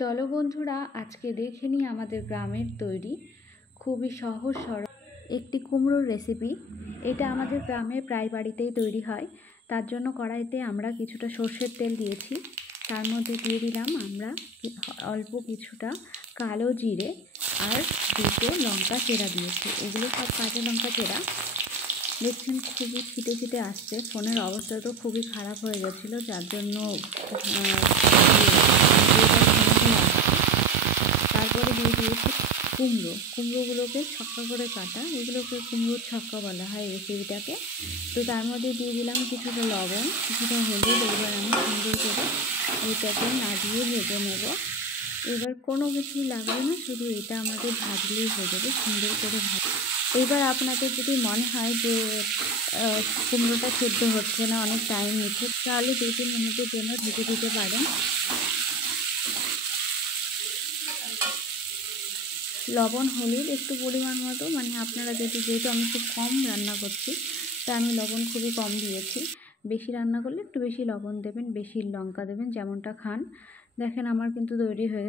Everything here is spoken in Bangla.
চলো বন্ধুরা, আজকে দেখে নিই আমাদের গ্রামের তৈরি খুবই সহজ সরল একটি কুমড়োর রেসিপি। এটা আমাদের গ্রামে প্রায় বাড়িতেই তৈরি হয়। তার জন্য কড়াইতে আমরা কিছুটা সর্ষের তেল দিয়েছি, তার মধ্যে দিয়ে দিলাম আমরা অল্প কিছুটা কালো জিরে আর দুটো লঙ্কা চেরা দিয়েছি। এগুলো সব কাঁচা লঙ্কা চেরা। দেখছেন খুবই ছিটে ছিটে আসছে, ফোনের অবস্থা তো খুবই খারাপ হয়ে গেছিলো, যার জন্য তারপরে দিয়ে দিয়েছি কুমড়োগুলোকে ছক্কা করে কাটা, এগুলোকে কুমড়োর ছক্কা বলা হয় রেসিপিটাকে। তো তার মধ্যে দিয়ে দিলাম কিছুটা লবণ, কিছুটা হলুদ। এবার আমি সুন্দর করে এটাকে নাড়িয়ে ভেজে নেব। এবার কোনো কিছুই লাগবে না, শুধু এটা আমাদের ভাজলেই হয়ে যাবে, সুন্দর করে এবার আপনাদের যদি মনে হয় যে কুমড়োটা সেদ্ধ হচ্ছে না, অনেক টাইম নিচ্ছে, তাহলে 2-3 মিনিটের জন্য ঢেকে দিতে পারেন। লবণ হলুদ একটু পরিমাণ মতো, মানে আপনারা যেহেতু আমি খুব কম রান্না করছি, তা আমি লবণ খুবই কম দিয়েছি। বেশি রান্না করলে একটু বেশি লবণ দেবেন, বেশি লঙ্কা দেবেন, যেমনটা খান। দেখেন আমার কিন্তু তৈরি হয়ে